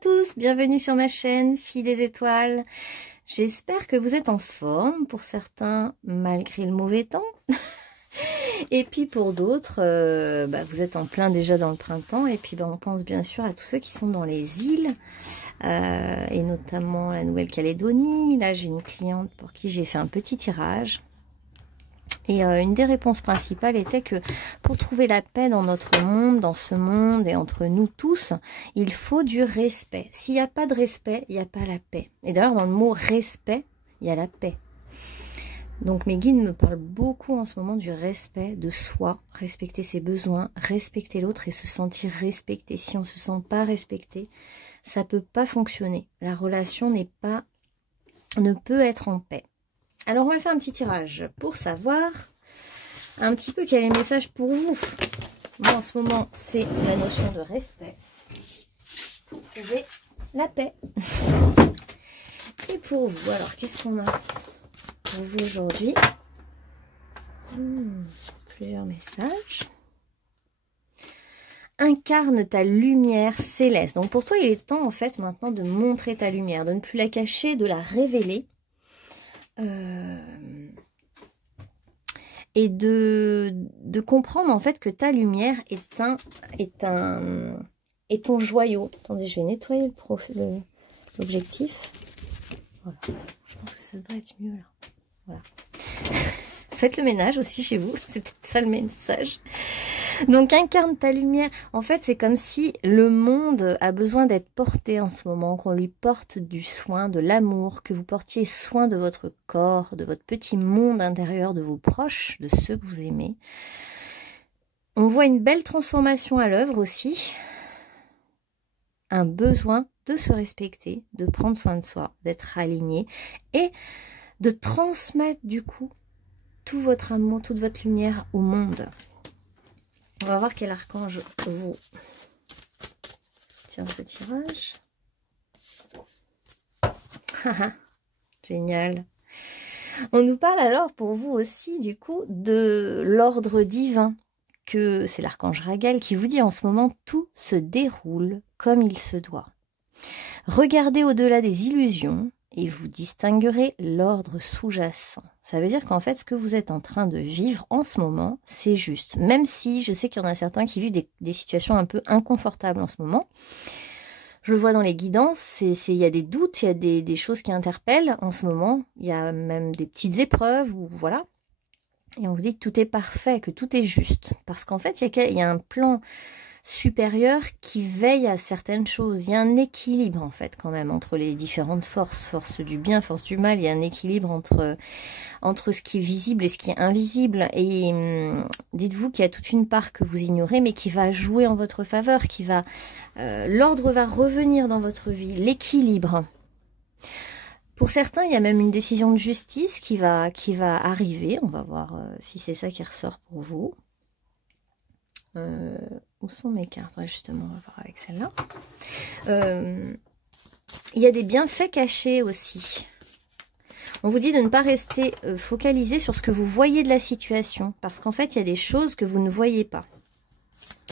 tous, bienvenue sur ma chaîne Fille des étoiles. J'espère que vous êtes en forme, pour certains malgré le mauvais temps. Et puis pour d'autres, vous êtes en plein déjà dans le printemps. Et puis on pense bien sûr à tous ceux qui sont dans les îles, et notamment la Nouvelle-Calédonie. Là j'ai une cliente pour qui j'ai fait un petit tirage. Et une des réponses principales était que pour trouver la paix dans notre monde, dans ce monde et entre nous tous, il faut du respect. S'il n'y a pas de respect, il n'y a pas la paix. Et d'ailleurs, dans le mot respect, il y a la paix. Donc mes guides me parlent beaucoup en ce moment du respect de soi, respecter ses besoins, respecter l'autre et se sentir respecté. Si on ne se sent pas respecté, ça ne peut pas fonctionner. La relation ne peut être en paix. Alors, on va faire un petit tirage pour savoir un petit peu quel est le message pour vous. Moi, en ce moment, c'est la notion de respect pour trouver la paix. Et pour vous, alors, qu'est-ce qu'on a pour vous aujourd'hui? Plusieurs messages. Incarne ta lumière céleste. Donc, pour toi, il est temps, en fait, maintenant de montrer ta lumière, de ne plus la cacher, de la révéler. Et de comprendre en fait que ta lumière est ton joyau. Attendez, je vais nettoyer l'objectif. Voilà. Je pense que ça devrait être mieux là. Voilà. Faites le ménage aussi chez vous, c'est peut-être ça le message. Donc incarne ta lumière. En fait, c'est comme si le monde a besoin d'être porté en ce moment, qu'on lui porte du soin, de l'amour, que vous portiez soin de votre corps, de votre petit monde intérieur, de vos proches, de ceux que vous aimez. On voit une belle transformation à l'œuvre aussi. Un besoin de se respecter, de prendre soin de soi, d'être aligné et de transmettre du coup tout votre amour, toute votre lumière au monde. On va voir quel archange vous tient ce tirage. Génial. On nous parle alors pour vous aussi du coup de l'ordre divin, que c'est l'archange Raguel qui vous dit en ce moment tout se déroule comme il se doit. Regardez au-delà des illusions et vous distinguerez l'ordre sous-jacent. Ça veut dire qu'en fait, ce que vous êtes en train de vivre en ce moment, c'est juste. Même si je sais qu'il y en a certains qui vivent des situations un peu inconfortables en ce moment. Je le vois dans les guidances, il y a des doutes, il y a des choses qui interpellent en ce moment. Il y a même des petites épreuves, voilà. Et on vous dit que tout est parfait, que tout est juste. Parce qu'en fait, il y a un plan supérieur qui veille à certaines choses. Il y a un équilibre en fait quand même entre les différentes forces, force du bien, force du mal. Il y a un équilibre entre ce qui est visible et ce qui est invisible. Et dites-vous qu'il y a toute une part que vous ignorez mais qui va jouer en votre faveur, l'ordre va revenir dans votre vie, l'équilibre. Pour certains, il y a même une décision de justice qui va arriver. On va voir si c'est ça qui ressort pour vous. Où sont mes cartes? Ouais, justement, on va voir avec celle-là. Il y a des bienfaits cachés aussi. On vous dit de ne pas rester focalisé sur ce que vous voyez de la situation. Parce qu'en fait, il y a des choses que vous ne voyez pas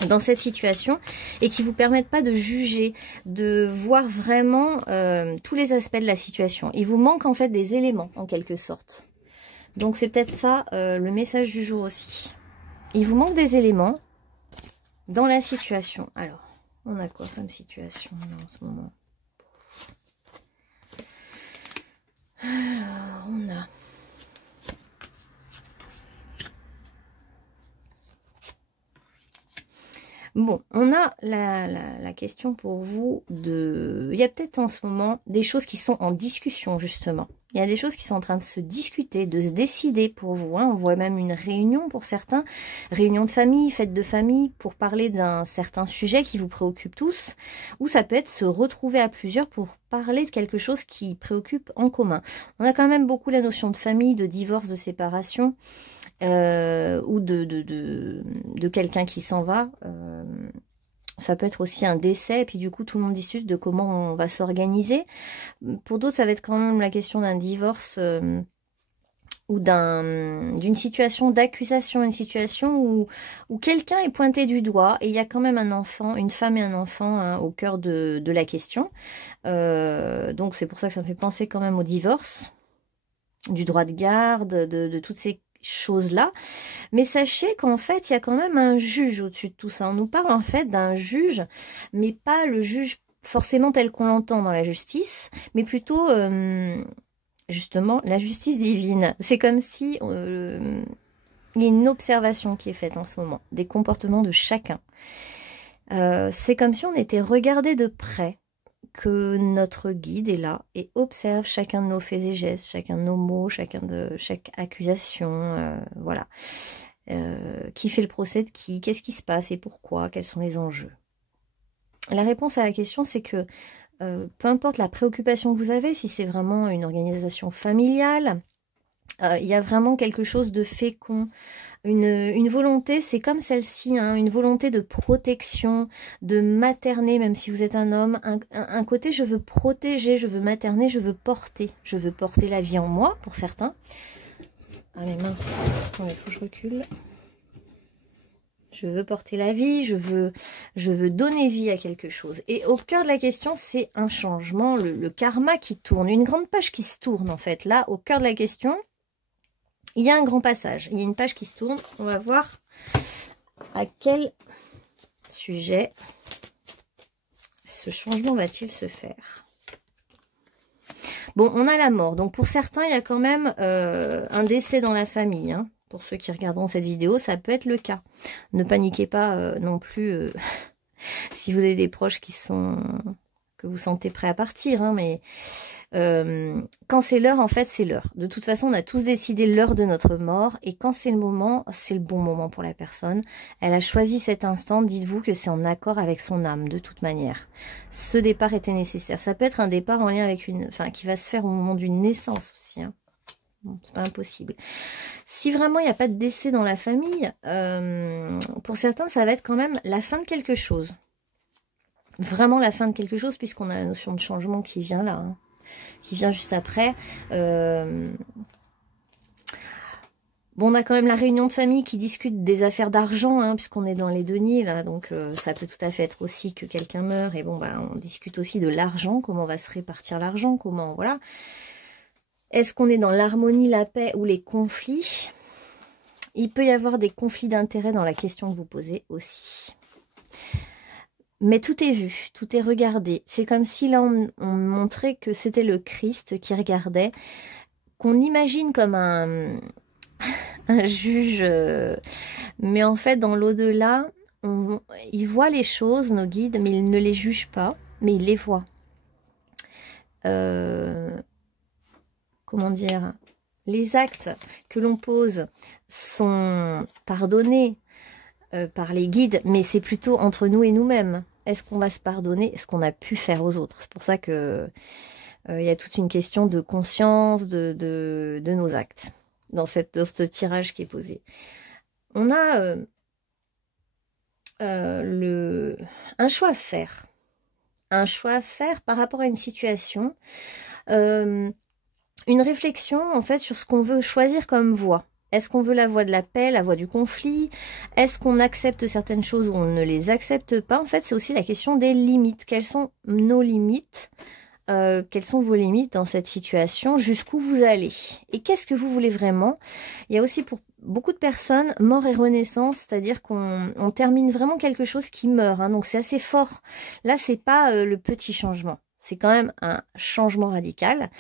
dans cette situation et qui ne vous permettent pas de juger, de voir vraiment tous les aspects de la situation. Il vous manque en fait des éléments, en quelque sorte. Donc, c'est peut-être ça le message du jour aussi. Il vous manque des éléments dans la situation. Alors, on a quoi comme situation là, en ce moment? Alors, on a... Bon, on a la question pour vous de... Il y a peut-être en ce moment des choses qui sont en discussion, justement. Il y a des choses qui sont en train de se discuter, de se décider pour vous. On voit même une réunion pour certains, réunion de famille, fête de famille, pour parler d'un certain sujet qui vous préoccupe tous. Ou ça peut être se retrouver à plusieurs pour parler de quelque chose qui préoccupe en commun. On a quand même beaucoup la notion de famille, de divorce, de séparation. Ou de quelqu'un qui s'en va. Ça peut être aussi un décès, et puis du coup tout le monde discute de comment on va s'organiser. Pour d'autres, ça va être quand même la question d'un divorce ou d'une situation d'accusation, une situation où quelqu'un est pointé du doigt et il y a quand même un enfant, une femme et un enfant hein, au cœur de la question. Donc c'est pour ça que ça me fait penser quand même au divorce, du droit de garde, de toutes ces choses-là. Mais sachez qu'en fait, il y a quand même un juge au-dessus de tout ça. On nous parle en fait d'un juge, mais pas le juge forcément tel qu'on l'entend dans la justice, mais plutôt... justement, la justice divine. C'est comme si il y a une observation qui est faite en ce moment, des comportements de chacun. C'est comme si on était regardé de près, que notre guide est là et observe chacun de nos faits et gestes, chacun de nos mots, chaque accusation, voilà. Qui fait le procès de qui, qu'est-ce qui se passe et pourquoi, quels sont les enjeux. La réponse à la question, c'est que peu importe la préoccupation que vous avez, si c'est vraiment une organisation familiale, il y a vraiment quelque chose de fécond, une volonté, c'est comme celle-ci, hein, une volonté de protection, de materner, même si vous êtes un homme, un côté je veux protéger, je veux materner, je veux porter la vie en moi, pour certains. Ah mais mince, attendez, il faut que je recule. Je veux porter la vie, je veux donner vie à quelque chose. Et au cœur de la question, c'est un changement, le karma qui tourne, une grande page qui se tourne en fait. Là, au cœur de la question, il y a un grand passage, il y a une page qui se tourne. On va voir à quel sujet ce changement va-t-il se faire. Bon, on a la mort. Donc pour certains, il y a quand même un décès dans la famille, hein. Pour ceux qui regarderont cette vidéo, ça peut être le cas. Ne paniquez pas non plus si vous avez des proches que vous sentez prêts à partir. Hein, mais quand c'est l'heure, en fait, c'est l'heure. De toute façon, on a tous décidé l'heure de notre mort. Et quand c'est le moment, c'est le bon moment pour la personne. Elle a choisi cet instant. Dites-vous que c'est en accord avec son âme, de toute manière. Ce départ était nécessaire. Ça peut être un départ en lien avec qui va se faire au moment d'une naissance aussi. Hein. C'est pas impossible. Si vraiment il n'y a pas de décès dans la famille, pour certains, ça va être quand même la fin de quelque chose. Vraiment la fin de quelque chose, puisqu'on a la notion de changement qui vient là, hein, qui vient juste après. Bon, on a quand même la réunion de famille qui discute des affaires d'argent, hein, puisqu'on est dans les deniers, là, donc ça peut tout à fait être aussi que quelqu'un meurt, et bon, bah, on discute aussi de l'argent, comment va se répartir l'argent, comment, voilà. Est-ce qu'on est dans l'harmonie, la paix ou les conflits? Il peut y avoir des conflits d'intérêts dans la question que vous posez aussi. Mais tout est vu, tout est regardé. C'est comme si là, on montrait que c'était le Christ qui regardait, qu'on imagine comme un juge. Mais en fait, dans l'au-delà, il voit les choses, nos guides, mais il ne les juge pas, mais il les voit. Comment dire, les actes que l'on pose sont pardonnés par les guides, mais c'est plutôt entre nous et nous-mêmes. Est-ce qu'on va se pardonner ce qu'on a pu faire aux autres? C'est pour ça que il y a toute une question de conscience de nos actes dans ce tirage qui est posé. On a un choix à faire. Un choix à faire par rapport à une situation. Une réflexion en fait sur ce qu'on veut choisir comme voie. Est-ce qu'on veut la voie de la paix, la voie du conflit? Est-ce qu'on accepte certaines choses ou on ne les accepte pas? En fait, c'est aussi la question des limites. Quelles sont nos limites? Quelles sont vos limites dans cette situation? Jusqu'où vous allez? Et qu'est-ce que vous voulez vraiment? Il y a aussi pour beaucoup de personnes mort et renaissance, c'est-à-dire qu'on termine vraiment quelque chose qui meurt. Hein, donc c'est assez fort. Là, c'est pas le petit changement. C'est quand même un changement radical.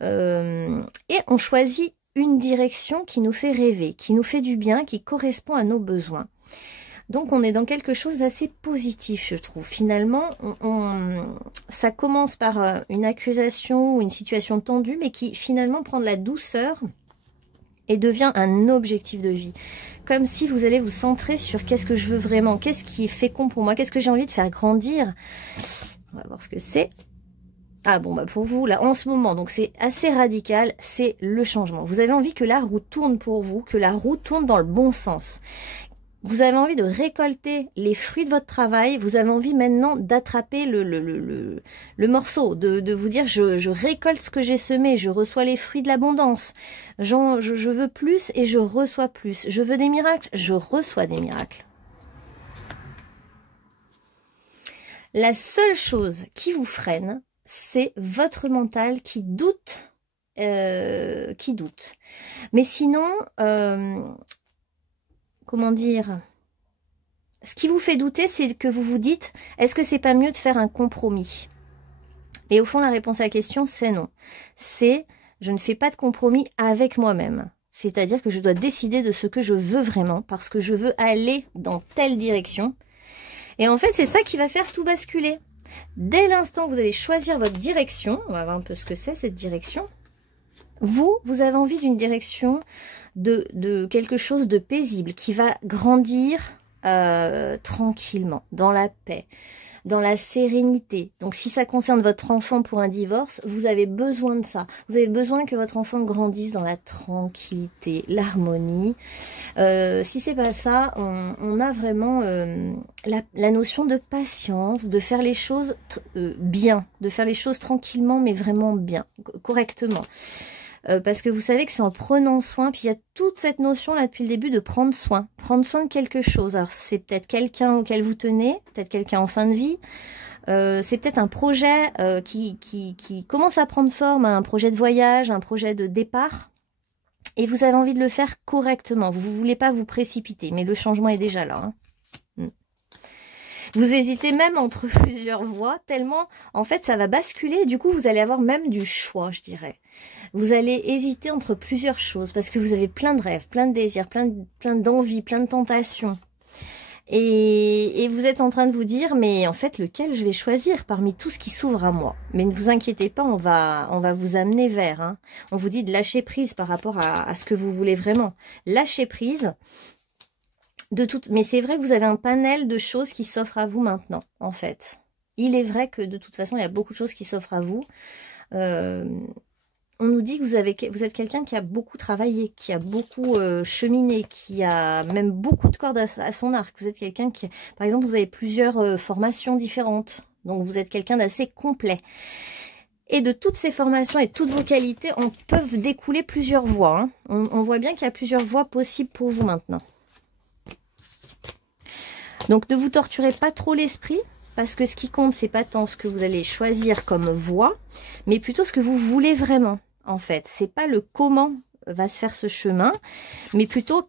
Et on choisit une direction qui nous fait rêver, qui nous fait du bien, qui correspond à nos besoins. Donc on est dans quelque chose d'assez positif, je trouve. Finalement, ça commence par une accusation ou une situation tendue, mais qui finalement prend de la douceur et devient un objectif de vie. Comme si vous allez vous centrer sur qu'est-ce que je veux vraiment, qu'est-ce qui est fécond pour moi, qu'est-ce que j'ai envie de faire grandir. On va voir ce que c'est. Ah bon, bah pour vous, là, en ce moment, donc c'est assez radical, c'est le changement. Vous avez envie que la roue tourne pour vous, que la roue tourne dans le bon sens. Vous avez envie de récolter les fruits de votre travail. Vous avez envie maintenant d'attraper le morceau, de vous dire je récolte ce que j'ai semé, je reçois les fruits de l'abondance. Je veux plus et je reçois plus. Je veux des miracles, je reçois des miracles. La seule chose qui vous freine, c'est votre mental qui doute. Mais sinon, comment dire, ce qui vous fait douter, c'est que vous vous dites, est-ce que c'est pas mieux de faire un compromis? Et au fond, la réponse à la question, c'est non. C'est, je ne fais pas de compromis avec moi-même. C'est-à-dire que je dois décider de ce que je veux vraiment, parce que je veux aller dans telle direction. Et en fait, c'est ça qui va faire tout basculer. Dès l'instant où vous allez choisir votre direction, on va voir un peu ce que c'est cette direction, vous avez envie d'une direction de quelque chose de paisible, qui va grandir tranquillement, dans la paix, dans la sérénité. Donc si ça concerne votre enfant pour un divorce, vous avez besoin de ça. Vous avez besoin que votre enfant grandisse dans la tranquillité, l'harmonie. Si c'est pas ça, on a vraiment la notion de patience, de faire les choses bien, de faire les choses tranquillement, mais vraiment bien, correctement. Parce que vous savez que c'est en prenant soin, puis il y a toute cette notion là depuis le début de prendre soin de quelque chose. Alors c'est peut-être quelqu'un auquel vous tenez, peut-être quelqu'un en fin de vie, c'est peut-être un projet qui commence à prendre forme, un projet de voyage, un projet de départ, et vous avez envie de le faire correctement. Vous ne voulez pas vous précipiter, mais le changement est déjà là, hein. Vous hésitez même entre plusieurs voies, tellement, en fait, ça va basculer. Du coup, vous allez avoir même du choix, je dirais. Vous allez hésiter entre plusieurs choses, parce que vous avez plein de rêves, plein de désirs, plein d'envies, plein de tentations. Et vous êtes en train de vous dire, mais en fait, lequel je vais choisir parmi tout ce qui s'ouvre à moi? Mais ne vous inquiétez pas, on va vous amener vers. Hein. On vous dit de lâcher prise par rapport à ce que vous voulez vraiment. Lâcher prise. Mais c'est vrai que vous avez un panel de choses qui s'offrent à vous maintenant, en fait. Il est vrai que de toute façon, il y a beaucoup de choses qui s'offrent à vous. On nous dit que vous êtes quelqu'un qui a beaucoup travaillé, qui a beaucoup cheminé, qui a même beaucoup de cordes à son arc. Vous êtes quelqu'un qui, par exemple, vous avez plusieurs formations différentes. Donc, vous êtes quelqu'un d'assez complet. Et de toutes ces formations et toutes vos qualités, on peut découler plusieurs voies. Hein. On voit bien qu'il y a plusieurs voies possibles pour vous maintenant. Donc, ne vous torturez pas trop l'esprit, parce que ce qui compte, c'est pas tant ce que vous allez choisir comme voie, mais plutôt ce que vous voulez vraiment, en fait. C'est pas le comment va se faire ce chemin, mais plutôt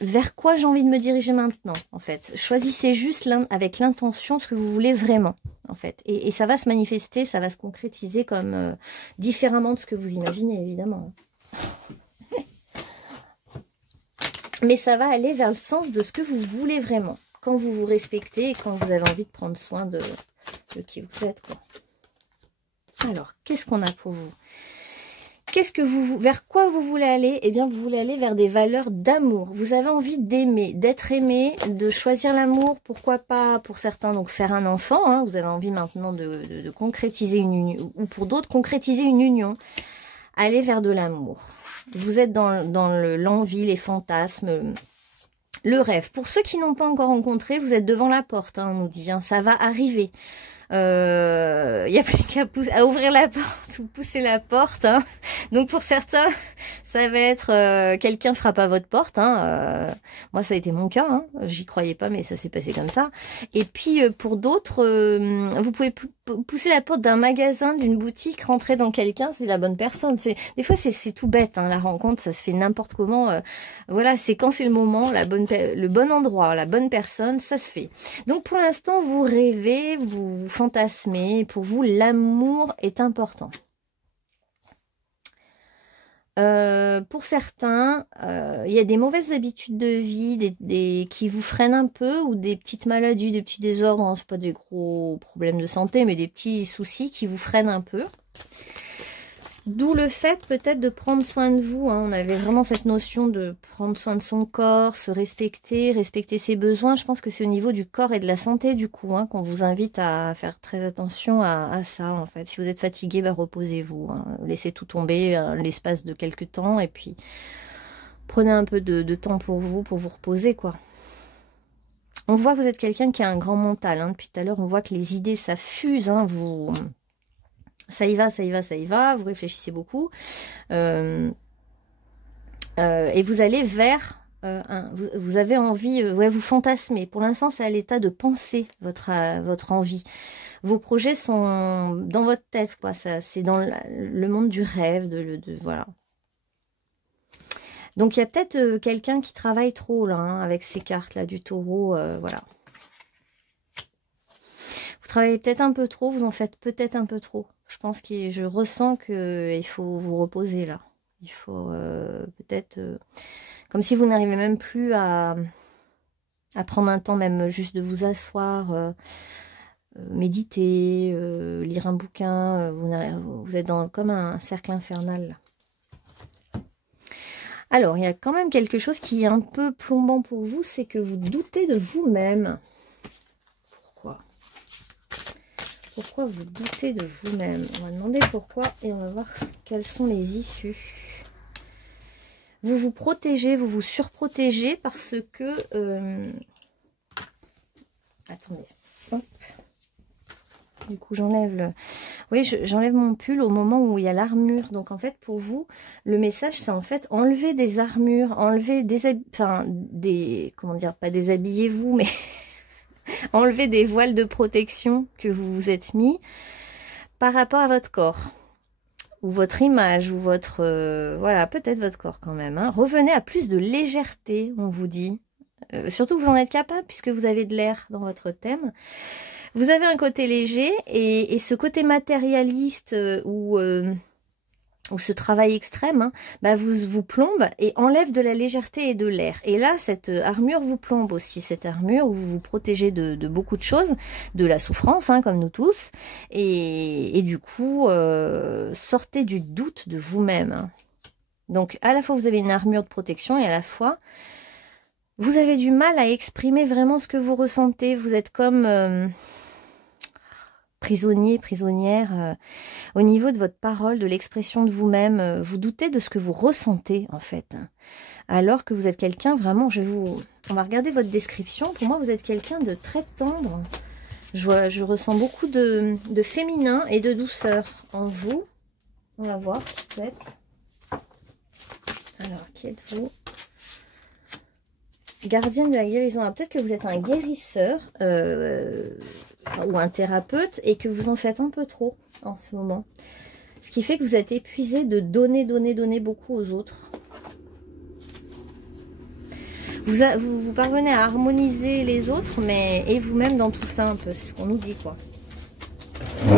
vers quoi j'ai envie de me diriger maintenant, en fait. Choisissez juste avec l'intention ce que vous voulez vraiment, en fait. Et ça va se manifester, ça va se concrétiser comme différemment de ce que vous imaginez, évidemment. Mais ça va aller vers le sens de ce que vous voulez vraiment. Quand vous vous respectez et quand vous avez envie de prendre soin de qui vous êtes, quoi. Alors, qu'est-ce qu'on a pour vous? Vers quoi vous voulez aller? Eh bien, vous voulez aller vers des valeurs d'amour. Vous avez envie d'aimer, d'être aimé, de choisir l'amour. Pourquoi pas, pour certains, donc faire un enfant. Hein. Vous avez envie maintenant de concrétiser une union, ou pour d'autres, concrétiser une union. Aller vers de l'amour. Vous êtes dans l'envie, les fantasmes, le rêve. Pour ceux qui n'ont pas encore rencontré, vous êtes devant la porte, hein, on nous dit. Hein, ça va arriver. Il n'y a plus qu'à ouvrir la porte ou pousser la porte. Hein. Donc pour certains, ça va être quelqu'un frappe à votre porte. Hein. Moi, ça a été mon cas. Hein. J'y croyais pas, mais ça s'est passé comme ça. Et puis pour d'autres, vous pouvez pousser la porte d'un magasin, d'une boutique, rentrer dans quelqu'un, c'est la bonne personne. Des fois, c'est tout bête. Hein, la rencontre, ça se fait n'importe comment. Voilà, c'est quand c'est le moment, le bon endroit, la bonne personne, ça se fait. Donc pour l'instant, vous rêvez, vous fantasmez. Pour vous, l'amour est important. Pour certains, il y a des mauvaises habitudes de vie qui vous freinent un peu, ou des petites maladies, des petits désordres, hein, c'est pas des gros problèmes de santé, mais des petits soucis qui vous freinent un peu. D'où le fait peut-être de prendre soin de vous. Hein. On avait vraiment cette notion de prendre soin de son corps, se respecter, respecter ses besoins. Je pense que c'est au niveau du corps et de la santé du coup hein, qu'on vous invite à faire très attention à ça en fait. Si vous êtes fatigué, bah, reposez-vous. Hein. Laissez tout tomber l'espace de quelques temps et puis prenez un peu de temps pour vous reposer quoi. On voit que vous êtes quelqu'un qui a un grand mental. Hein. Depuis tout à l'heure, on voit que les idées, ça fuse. Hein. Ça y va, ça y va, ça y va. Vous réfléchissez beaucoup. Et vous allez vers... vous avez envie... ouais, vous fantasmez. Pour l'instant, c'est à l'état de penser votre envie. Vos projets sont dans votre tête, quoi. C'est dans le monde du rêve, voilà. Donc, il y a peut-être quelqu'un qui travaille trop, là, hein, avec ces cartes-là du taureau, voilà. Vous travaillez peut-être un peu trop, vous en faites peut-être un peu trop. Je ressens qu'il faut vous reposer, là. Il faut peut-être... comme si vous n'arrivez même plus à prendre un temps, même juste de vous asseoir, méditer, lire un bouquin. Vous êtes dans comme un cercle infernal, là. Alors, il y a quand même quelque chose qui est un peu plombant pour vous, c'est que vous doutez de vous-même. Pourquoi? Pourquoi vous doutez de vous-même? On va demander pourquoi et on va voir quelles sont les issues. Vous vous protégez, vous vous surprotégez parce que... Attendez. Hop. Du coup, j'enlève le... Oui, j'enlève mon pull au moment où il y a l'armure. Donc, en fait, pour vous, le message, c'est en fait enlever des armures, enlever des... Comment dire? Pas déshabillez-vous, mais... enlever des voiles de protection que vous vous êtes mis par rapport à votre corps. Ou votre image, ou votre... voilà, peut-être votre corps quand même. Hein. Revenez à plus de légèreté, on vous dit. Surtout que vous en êtes capable, puisque vous avez de l'air dans votre thème. Vous avez un côté léger et ce côté matérialiste ou ce travail extrême, hein, bah vous plombe et enlève de la légèreté et de l'air. Et là, cette armure vous plombe aussi, cette armure où vous vous protégez de beaucoup de choses, de la souffrance, hein, comme nous tous. Et du coup, sortez du doute de vous-même. Hein. Donc, à la fois, vous avez une armure de protection et à la fois... vous avez du mal à exprimer vraiment ce que vous ressentez. Vous êtes comme prisonnier, prisonnière. Au niveau de votre parole, de l'expression de vous-même, vous doutez de ce que vous ressentez, en fait. Alors que vous êtes quelqu'un, vraiment, on va regarder votre description. Pour moi, vous êtes quelqu'un de très tendre. Je ressens beaucoup de féminin et de douceur en vous. On va voir, peut-être. Alors, qui êtes-vous? Gardienne de la guérison. Peut-être que vous êtes un guérisseur ou un thérapeute et que vous en faites un peu trop en ce moment. Ce qui fait que vous êtes épuisé de donner beaucoup aux autres. Vous parvenez à harmoniser les autres, mais et vous-même dans tout ça un peu. C'est ce qu'on nous dit, quoi.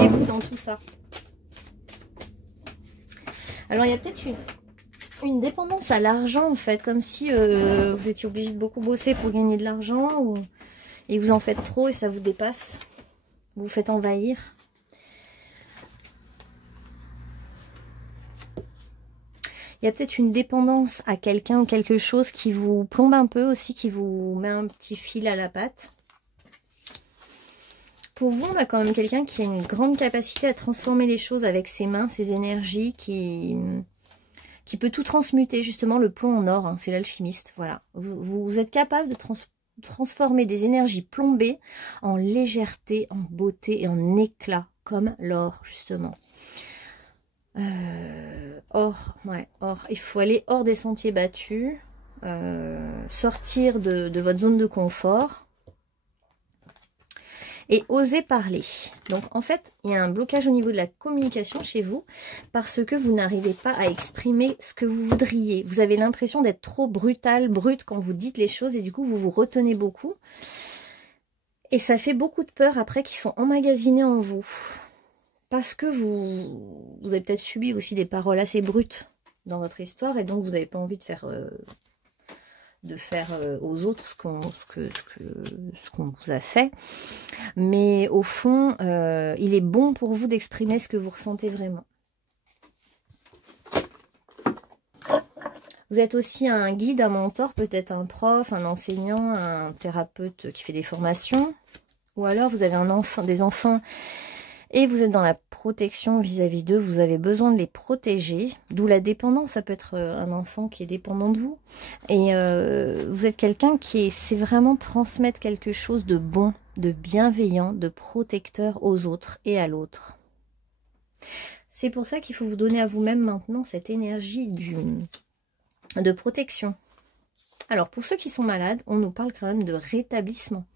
Et vous dans tout ça. Alors, il y a peut-être une dépendance à l'argent, en fait. Comme si vous étiez obligé de beaucoup bosser pour gagner de l'argent. Et vous en faites trop et ça vous dépasse. Vous vous faites envahir. Il y a peut-être une dépendance à quelqu'un ou quelque chose qui vous plombe un peu aussi, qui vous met un petit fil à la patte. Pour vous, on a quand même quelqu'un qui a une grande capacité à transformer les choses avec ses mains, ses énergies, qui peut tout transmuter, justement le plomb en or, hein, c'est l'alchimiste, voilà. Vous êtes capable de transformer des énergies plombées en légèreté, en beauté et en éclat, comme l'or, justement. Or, il faut aller hors des sentiers battus, sortir de votre zone de confort et oser parler. Donc en fait, il y a un blocage au niveau de la communication chez vous parce que vous n'arrivez pas à exprimer ce que vous voudriez. Vous avez l'impression d'être trop brute quand vous dites les choses et du coup vous vous retenez beaucoup. Et ça fait beaucoup de peur après qui sont emmagasinées en vous. Parce que vous avez peut-être subi aussi des paroles assez brutes dans votre histoire et donc vous n'avez pas envie de faire aux autres ce qu'on vous a fait. Mais au fond, il est bon pour vous d'exprimer ce que vous ressentez vraiment. Vous êtes aussi un guide, un mentor, peut-être un prof, un enseignant, un thérapeute qui fait des formations. Ou alors vous avez des enfants Et vous êtes dans la protection vis-à-vis d'eux, vous avez besoin de les protéger, d'où la dépendance, ça peut être un enfant qui est dépendant de vous. Et vous êtes quelqu'un qui sait vraiment transmettre quelque chose de bon, de bienveillant, de protecteur aux autres et à l'autre. C'est pour ça qu'il faut vous donner à vous-même maintenant cette énergie de protection. Alors pour ceux qui sont malades, on nous parle quand même de rétablissement.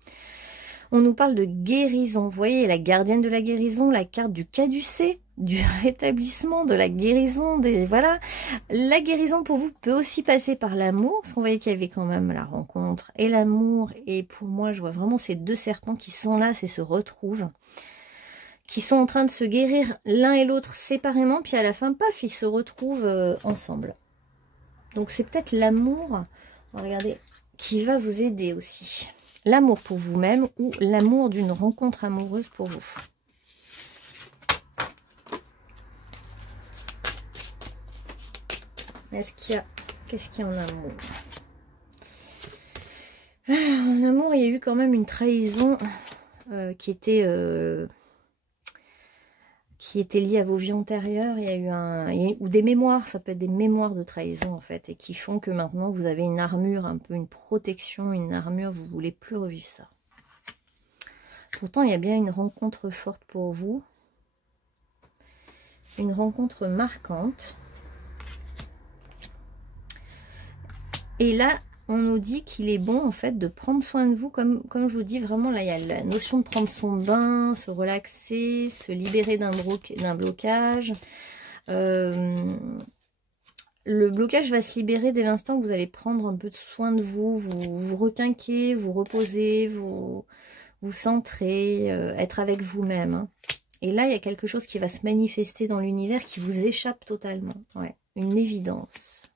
On nous parle de guérison. Vous voyez, la gardienne de la guérison, la carte du caducée, du rétablissement, de la guérison. Voilà. La guérison pour vous peut aussi passer par l'amour. Parce qu'on voyait qu'il y avait quand même la rencontre et l'amour. Et pour moi, je vois vraiment ces deux serpents qui s'enlacent et se retrouvent. Qui sont en train de se guérir l'un et l'autre séparément. Puis à la fin, paf, ils se retrouvent ensemble. Donc c'est peut-être l'amour, regardez, qui va vous aider aussi. L'amour pour vous-même ou l'amour d'une rencontre amoureuse pour vous. Qu'est-ce qu'il y a en amour? En amour, il y a eu quand même une trahison qui était liée à vos vies antérieures. Il y a eu ou des mémoires, ça peut être des mémoires de trahison en fait, et qui font que maintenant vous avez une armure, un peu une protection, une armure, vous ne voulez plus revivre ça. Pourtant, il y a bien une rencontre forte pour vous, une rencontre marquante. Et là, on nous dit qu'il est bon en fait de prendre soin de vous, comme je vous dis, vraiment là il y a la notion de prendre son bain, se relaxer, se libérer d'un blocage. Le blocage va se libérer dès l'instant que vous allez prendre un peu de soin de vous, vous requinquer, vous reposer, vous centrer, être avec vous-même. Hein. Et là il y a quelque chose qui va se manifester dans l'univers qui vous échappe totalement. Ouais, une évidence.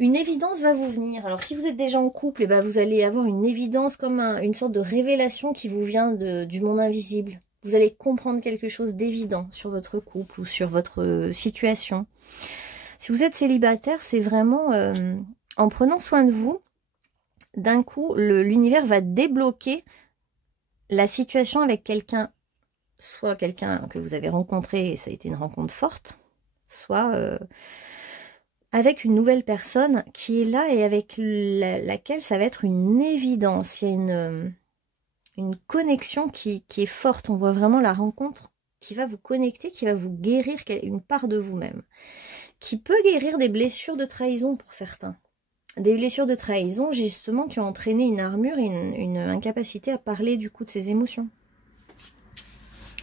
Une évidence va vous venir. Alors, si vous êtes déjà en couple, eh ben, vous allez avoir une évidence comme une sorte de révélation qui vous vient du monde invisible. Vous allez comprendre quelque chose d'évident sur votre couple ou sur votre situation. Si vous êtes célibataire, c'est vraiment en prenant soin de vous, d'un coup, l'univers va débloquer la situation avec quelqu'un, soit quelqu'un que vous avez rencontré et ça a été une rencontre forte, soit avec une nouvelle personne qui est là et avec laquelle ça va être une évidence. Il y a une connexion qui est forte. On voit vraiment la rencontre qui va vous connecter, qui va vous guérir une part de vous-même. Qui peut guérir des blessures de trahison pour certains. Des blessures de trahison, justement, qui ont entraîné une armure et une incapacité à parler du coup de ses émotions.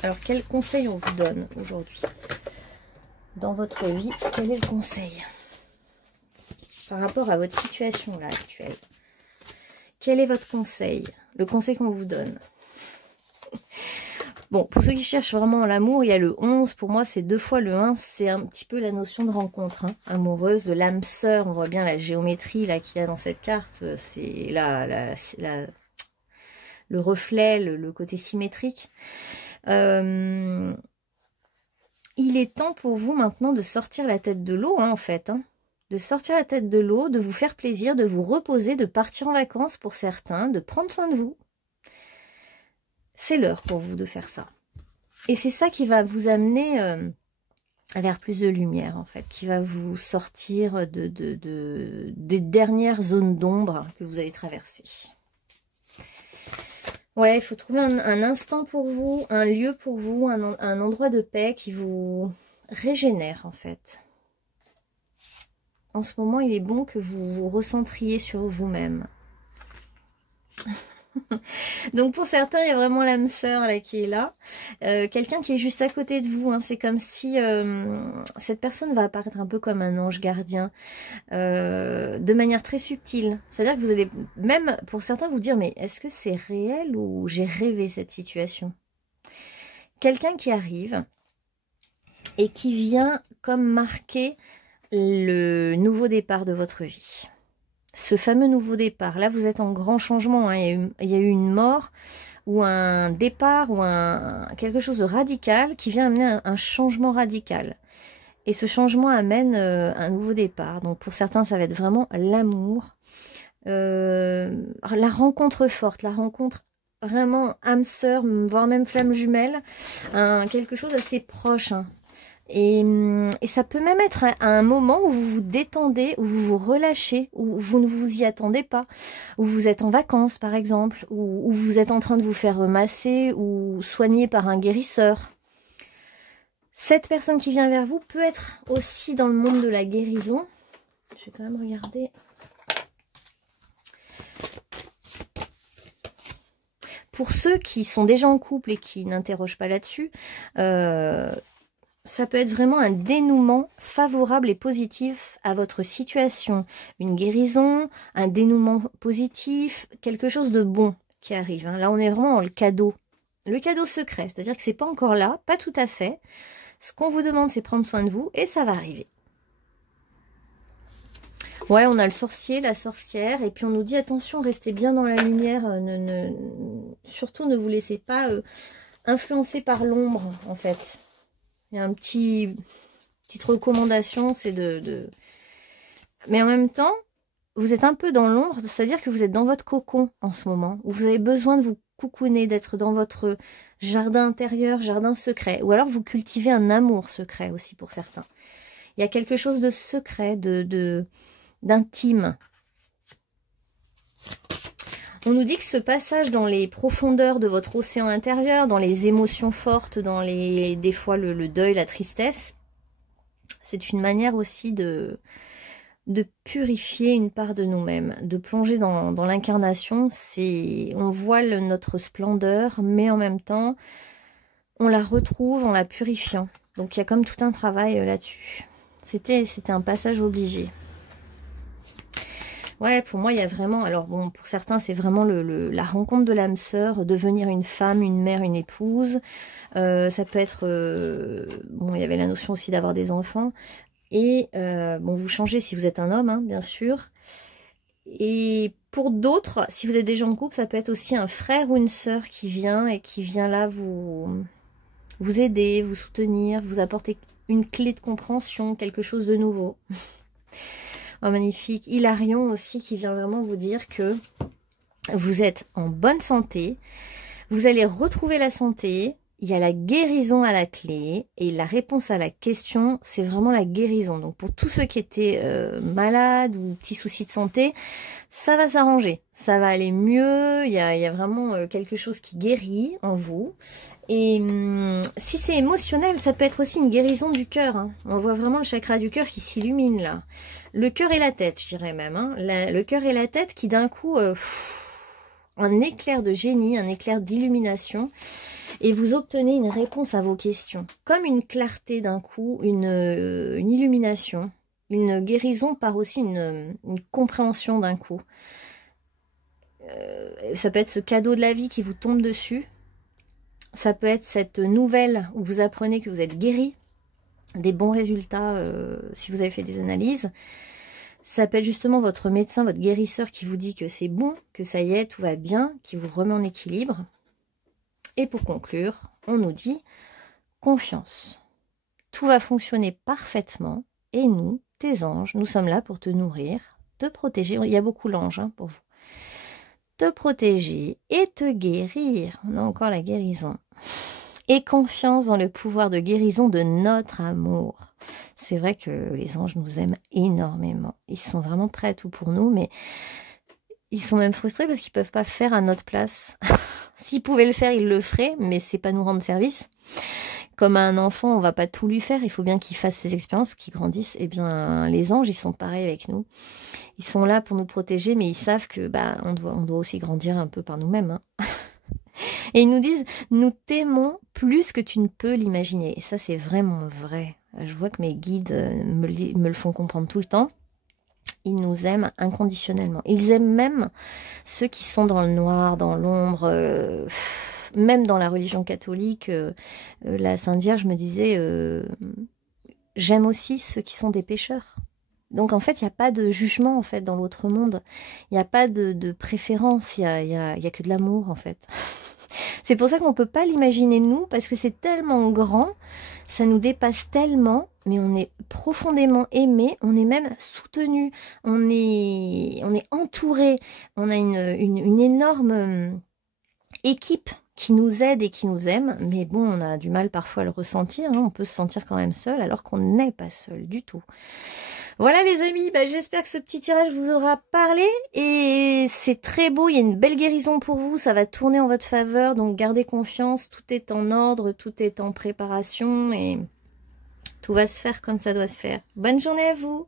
Alors, quel conseil on vous donne aujourd'hui dans votre vie? Quel est le conseil par rapport à votre situation là actuelle? Quel est votre conseil? Le conseil qu'on vous donne. Bon, pour ceux qui cherchent vraiment l'amour, il y a le 11. Pour moi, c'est 2 fois le 1. C'est un petit peu la notion de rencontre amoureuse, de l'âme sœur. On voit bien la géométrie là qu'il y a dans cette carte. C'est là le reflet, le côté symétrique. Il est temps pour vous maintenant de sortir la tête de l'eau, en fait. De sortir la tête de l'eau, de vous faire plaisir, de vous reposer, de partir en vacances pour certains, de prendre soin de vous. C'est l'heure pour vous de faire ça. Et c'est ça qui va vous amener vers plus de lumière, en fait, qui va vous sortir des dernières zones d'ombre que vous avez traversées. Ouais, il faut trouver un instant pour vous, un lieu pour vous, un endroit de paix qui vous régénère, en fait. En ce moment, il est bon que vous vous recentriez sur vous-même. Donc pour certains, il y a vraiment l'âme sœur là qui est là. Quelqu'un qui est juste à côté de vous. C'est comme si cette personne va apparaître un peu comme un ange gardien. De manière très subtile. C'est-à-dire que vous allez même, pour certains, vous dire, mais est-ce que c'est réel ou j'ai rêvé cette situation? Quelqu'un qui arrive et qui vient comme marquer le nouveau départ de votre vie. Ce fameux nouveau départ. Là, vous êtes en grand changement. Il y a eu une mort ou un départ ou quelque chose de radical qui vient amener un changement radical. Et ce changement amène un nouveau départ. Donc pour certains, ça va être vraiment l'amour. La rencontre forte, la rencontre vraiment âme sœur, voire même flamme jumelle, quelque chose assez proche. Hein. Et ça peut même être à un moment où vous vous détendez, où vous vous relâchez, où vous ne vous y attendez pas, où vous êtes en vacances par exemple, où vous êtes en train de vous faire masser ou soigner par un guérisseur. Cette personne qui vient vers vous peut être aussi dans le monde de la guérison. Je vais quand même regarder. Pour ceux qui sont déjà en couple et qui n'interrogent pas là-dessus, ça peut être vraiment un dénouement favorable et positif à votre situation. Une guérison, un dénouement positif, quelque chose de bon qui arrive. Hein. Là, on est vraiment dans le cadeau secret, c'est-à-dire que c'est pas encore là, pas tout à fait. Ce qu'on vous demande, c'est prendre soin de vous et ça va arriver. Ouais, on a le sorcier, la sorcière, et puis on nous dit attention, restez bien dans la lumière, surtout ne vous laissez pas influencer par l'ombre, en fait. Il y a une petite recommandation, c'est Mais en même temps, vous êtes un peu dans l'ombre, c'est-à-dire que vous êtes dans votre cocon en ce moment, où vous avez besoin de vous coucouner, d'être dans votre jardin intérieur, jardin secret, ou alors vous cultivez un amour secret aussi pour certains. Il y a quelque chose de secret, d'intime. On nous dit que ce passage dans les profondeurs de votre océan intérieur, dans les émotions fortes, dans des fois le deuil, la tristesse, c'est une manière aussi de purifier une part de nous-mêmes, de plonger dans l'incarnation. On voile notre splendeur, mais en même temps, on la retrouve en la purifiant. Donc il y a comme tout un travail là-dessus. C'était un passage obligé. Ouais, pour moi, il y a vraiment... Alors bon, pour certains, c'est vraiment la rencontre de l'âme sœur, devenir une femme, une mère, une épouse. Ça peut être... bon, il y avait la notion aussi d'avoir des enfants. Et bon, vous changez si vous êtes un homme, hein, bien sûr. Et pour d'autres, si vous êtes déjà en couple, ça peut être aussi un frère ou une sœur qui vient et qui vient là vous aider, vous soutenir, vous apporter une clé de compréhension, quelque chose de nouveau. Oh, magnifique. Hilarion aussi qui vient vraiment vous dire que vous êtes en bonne santé, vous allez retrouver la santé, il y a la guérison à la clé et la réponse à la question, c'est vraiment la guérison. Donc pour tous ceux qui étaient malades ou petits soucis de santé, ça va s'arranger, ça va aller mieux, il y a vraiment quelque chose qui guérit en vous. Et si c'est émotionnel, ça peut être aussi une guérison du cœur. Hein. On voit vraiment le chakra du cœur qui s'illumine là. Le cœur et la tête, je dirais même. Hein. Le cœur et la tête qui d'un coup, un éclair de génie, un éclair d'illumination. Et vous obtenez une réponse à vos questions. Comme une clarté d'un coup, une illumination. Une guérison par aussi une compréhension d'un coup. Ça peut être ce cadeau de la vie qui vous tombe dessus. Ça peut être cette nouvelle où vous apprenez que vous êtes guéri, des bons résultats si vous avez fait des analyses. Ça peut être justement votre médecin, votre guérisseur qui vous dit que c'est bon, que ça y est, tout va bien, qui vous remet en équilibre. Et pour conclure, on nous dit confiance. Tout va fonctionner parfaitement et nous, tes anges, nous sommes là pour te nourrir, te protéger. Il y a beaucoup l'ange hein, pour vous. Te protéger et te guérir. On a encore la guérison. Et confiance dans le pouvoir de guérison de notre amour. C'est vrai que les anges nous aiment énormément. Ils sont vraiment prêts à tout pour nous, mais ils sont même frustrés parce qu'ils ne peuvent pas faire à notre place. S'ils pouvaient le faire, ils le feraient, mais c'est pas nous rendre service. Comme à un enfant, on va pas tout lui faire, il faut bien qu'il fasse ses expériences, qu'il grandisse. Eh bien, les anges, ils sont pareils avec nous. Ils sont là pour nous protéger, mais ils savent que on doit aussi grandir un peu par nous-mêmes. Hein. Et ils nous disent, nous t'aimons plus que tu ne peux l'imaginer. Et ça, c'est vraiment vrai. Je vois que mes guides me le font comprendre tout le temps. Ils nous aiment inconditionnellement. Ils aiment même ceux qui sont dans le noir, dans l'ombre. Même dans la religion catholique, la Sainte Vierge me disait, j'aime aussi ceux qui sont des pécheurs. Donc en fait, il n'y a pas de jugement en fait dans l'autre monde. Il n'y a pas de préférence. Il y a que de l'amour en fait. C'est pour ça qu'on ne peut pas l'imaginer nous, parce que c'est tellement grand, ça nous dépasse tellement, mais on est profondément aimé, on est même soutenu, on est entouré, on a une énorme équipe qui nous aide et qui nous aime, mais bon, on a du mal parfois à le ressentir, hein, on peut se sentir quand même seul alors qu'on n'est pas seul du tout. Voilà les amis, bah, j'espère que ce petit tirage vous aura parlé et c'est très beau, il y a une belle guérison pour vous, ça va tourner en votre faveur, donc gardez confiance, tout est en ordre, tout est en préparation et tout va se faire comme ça doit se faire. Bonne journée à vous!